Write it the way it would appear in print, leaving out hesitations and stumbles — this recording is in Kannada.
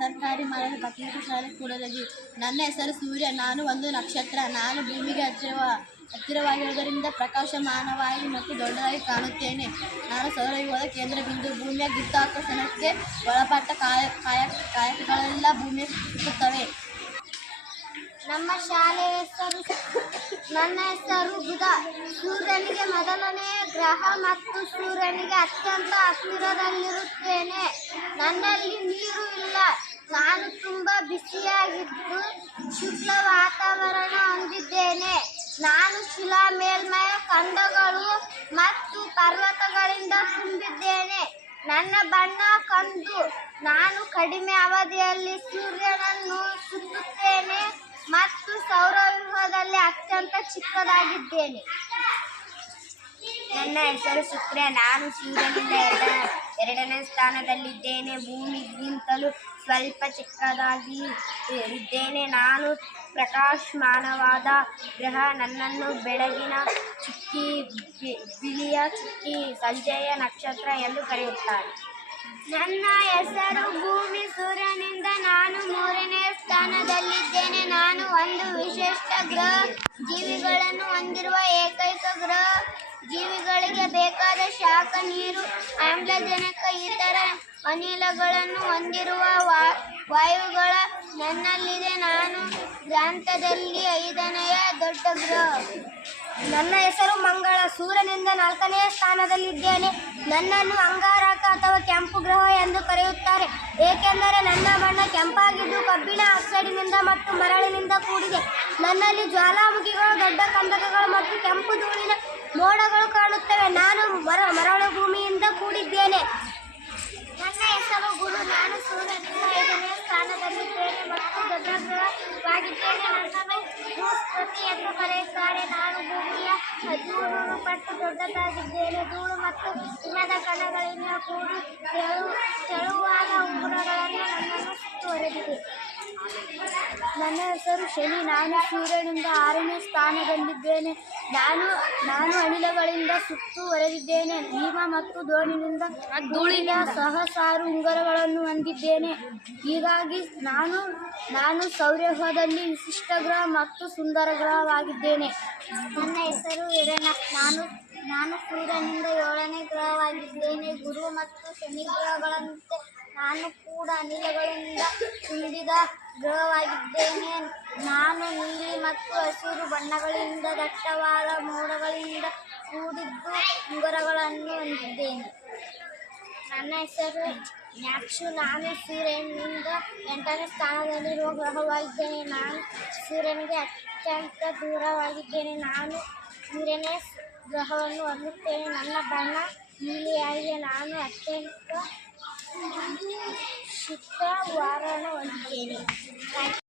ಸರ್ಕಾರಿ ಮಾನವ ಪ್ರಾಥಮಿಕ ಶಾಲೆ ಕೂಡಲಗಿ. ನನ್ನ ಹೆಸರು ಸೂರ್ಯ. ನಾನು ಒಂದು ನಕ್ಷತ್ರ. ನಾನು ಭೂಮಿಗೆ ಹತ್ತಿರವಾಗಿರುವುದರಿಂದ ಪ್ರಕಾಶಮಾನವಾಗಿ ಮತ್ತು ದೊಡ್ಡದಾಗಿ ಕಾಣುತ್ತೇನೆ. ನಾನು ಸೌರವ್ಯೂಹದ ಕೇಂದ್ರಬಿಂದು. ಭೂಮಿಯ ಗುರುತ್ವಾಕರ್ಷಣಕ್ಕೆ ಒಳಪಟ್ಟ ಕಾಯಕಗಳೆಲ್ಲ ಭೂಮಿಯ ಸುತ್ತುತ್ತವೆ. ನನ್ನ ಹೆಸರು ಬುಧ. ಸೂರ್ಯನಿಗೆ ಮೊದಲನೆಯ ಗ್ರಹ ಮತ್ತು ಸೂರ್ಯನಿಗೆ ಅತ್ಯಂತ ಹತ್ತಿರದಲ್ಲಿರುತ್ತೇನೆ. ನನ್ನಲ್ಲಿ ನೀರು ಇಲ್ಲ. ನಾನು ತುಂಬಾ ಬಿಸಿಯಾಗಿದ್ದು ಶುಷ್ಕ ವಾತಾವರಣ ಹೊಂದಿದ್ದೇನೆ. ನಾನು ಶಿಲಾ ಮೇಲ್ಮೈ, ಖಂಡಗಳು ಮತ್ತು ಪರ್ವತಗಳಿಂದ ತುಂಬಿದ್ದೇನೆ. ನನ್ನ ಬಣ್ಣ ಕಂದು. ನಾನು ಕಡಿಮೆ ಅವಧಿಯಲ್ಲಿ ಸೂರ್ಯನನ್ನು ಸುತ್ತುತ್ತೇನೆ ಮತ್ತು ಸೌರವ್ಯೂಹದಲ್ಲಿ ಅತ್ಯಂತ ಚಿಕ್ಕದಾಗಿದ್ದೇನೆ. ನನ್ನ ಹೆಸರು ಶುಕ್ರ. ನಾನು ಸೂರ್ಯನಿಂದ ಎರಡನೇ ಸ್ಥಾನದಲ್ಲಿದ್ದೇನೆ. ಭೂಮಿಗಿಂತಲೂ ಸ್ವಲ್ಪ ಚಿಕ್ಕದಾಗಿ ಇದ್ದೇನೆ. ನಾನು ಪ್ರಕಾಶಮಾನವಾದ ಗ್ರಹ. ನನ್ನನ್ನು ಬೆಳಗಿನ ಚುಕ್ಕಿ, ಬಿಳಿಯ ಚುಕ್ಕಿ, ಸಂಜೆಯ ನಕ್ಷತ್ರ ಎಂದು ಕರೆಯುತ್ತಾರೆ. ನನ್ನ ಹೆಸರು ಭೂಮಿ. ಸೂರ್ಯನಿಂದ ನಾನು ಮೂರನೇ ಸ್ಥಾನದಲ್ಲಿದ್ದೇನೆ. ನಾನು ಒಂದು ವಿಶಿಷ್ಟ ಗ್ರಹ. ಜೀವಿಗಳನ್ನು ಹೊಂದಿರುವ ಏಕೈಕ ಗ್ರಹ. ಜೀವಿಗಳಿಗೆ ಬೇಕಾದ ಶಾಖ, ನೀರು, ಆಮ್ಲಜನಕ, ಇತರ ಅನಿಲಗಳನ್ನು ಹೊಂದಿರುವ ವಾಯುಗಳ ನನ್ನಲ್ಲಿದೆ. ನಾನು ಗ್ರಂಥದಲ್ಲಿ 5ನೇ ದೊಡ್ಡ ಗ್ರಹ. ನನ್ನ ಹೆಸರು ಮಂಗಳ. ಸೂರ್ಯನಿಂದ 4ನೇ ಸ್ಥಾನದಲ್ಲಿದ್ದೇನೆ. ನನ್ನನ್ನು ಅಂಗಾರಕ ಅಥವಾ ಕೆಂಪು ಗ್ರಹ ಎಂದು ಕರೆಯುತ್ತಾರೆ, ಏಕೆಂದರೆ ನನ್ನ ಬಣ್ಣ ಕೆಂಪಾಗಿದ್ದು ಕಬ್ಬಿಣ ಆಕ್ಸೈಡ್ನಿಂದ ಮತ್ತು ಮರಳಿನಿಂದ ಕೂಡಿದೆ. ನನ್ನಲ್ಲಿ ಜ್ವಾಲಾಮುಖಿಗಳು, ದೊಡ್ಡ ಕಂದಕಗಳು ಮತ್ತು ಕೆಂಪು ಧೂಳಿನ ಮೋಡಗಳು ಕಾಣುತ್ತವೆ. ನಾನು ಮರಳು ಭೂಮಿಯಿಂದ ಕೂಡಿದ್ದೇನೆ. ನನ್ನ ಹೆಸರು ಗುರು. ನಾನು ಸೂರ್ಯನಿಂದ 5ನೇ ಸ್ಥಾನದಲ್ಲಿದ್ದೇನೆ ಮತ್ತು ದೊಡ್ಡ ಗ್ರಹವಾಗಿದ್ದೇನೆ. ನನ್ನನ್ನು ಭೂಸ್ಪೃತಿ ಎಂದು ಕರೆಯುತ್ತಾರೆ. ನಾನು ಭೂಮಿಯ 13 ಪಟ್ಟು ದೊಡ್ಡದಾಗಿದ್ದೇನೆ. ಧೂಳು ಮತ್ತು ಹಿಮದ ಕಣಗಳಿಂದ ಕೂಡಿ ತೆಳುವಾದ ಉಂಗುರಗಳನ್ನು ನನ್ನನ್ನು ಸುತ್ತುವರೆದಿದೆ. ನನ್ನ ಹೆಸರು ಶನಿ. ನಾನು ಸೂರ್ಯನಿಂದ 6ನೇ ಸ್ಥಾನದಲ್ಲಿದ್ದೇನೆ. ನಾನು ಅನಿಲಗಳಿಂದ ಸುತ್ತುವರೆದಿದ್ದೇನೆ. ಹಿಮ ಮತ್ತು ಧೂಳಿನ ಸಹಸ್ರಾರು ಉಂಗುರಗಳನ್ನು ಹೊಂದಿದ್ದೇನೆ. ಹೀಗಾಗಿ ನಾನು ಸೌರವ್ಯೂಹದಲ್ಲಿ ವಿಶಿಷ್ಟ ಗ್ರಹ ಮತ್ತು ಸುಂದರ ಗ್ರಹವಾಗಿದ್ದೇನೆ. ನನ್ನ ಹೆಸರು ಯುರೇನಸ್. ನಾನು ಸೂರ್ಯನಿಂದ 7ನೇ ಗ್ರಹವಾಗಿದ್ದೇನೆ. ಗುರು ಮತ್ತು ಶನಿ ಗ್ರಹಗಳಂತೆ ನಾನು ಕೂಡ ಅನಿಲಗಳಿಂದ ತುಂಬಿದ ಗ್ರಹವಾಗಿದ್ದೇನೆ. ನಾನು ನೀಲಿ ಮತ್ತು ಹಸಿರು ಬಣ್ಣಗಳಿಂದ ದಟ್ಟವಾದ ಮೋಡಗಳಿಂದ ಕೂಡಿದ್ದು ಉಂಗುರಗಳನ್ನು ಹೊಂದಿದ್ದೇನೆ. ನನ್ನ ಹೆಸರು ಮ್ಯಾಕ್ಸು. ನಾನು ಸೂರ್ಯನಿಂದ 8ನೇ ಸ್ಥಾನದಲ್ಲಿರುವ ಗ್ರಹವಾಗಿದ್ದೇನೆ. ನಾನು ಸೂರ್ಯನಿಗೆ ಅತ್ಯಂತ ದೂರವಾಗಿದ್ದೇನೆ. ನಾನು ಮೂರನೇ ಗ್ರಹವನ್ನು ಹೊಂದುತ್ತೇನೆ. ನನ್ನ ಬಣ್ಣ ನೀಲಿಯಾಗಿದೆ. ನಾನು ಅತ್ಯಂತ ಶುಷ್ಕ ವಾತಾವರಣ ಹೊಂದಿದ್ದೇನೆ.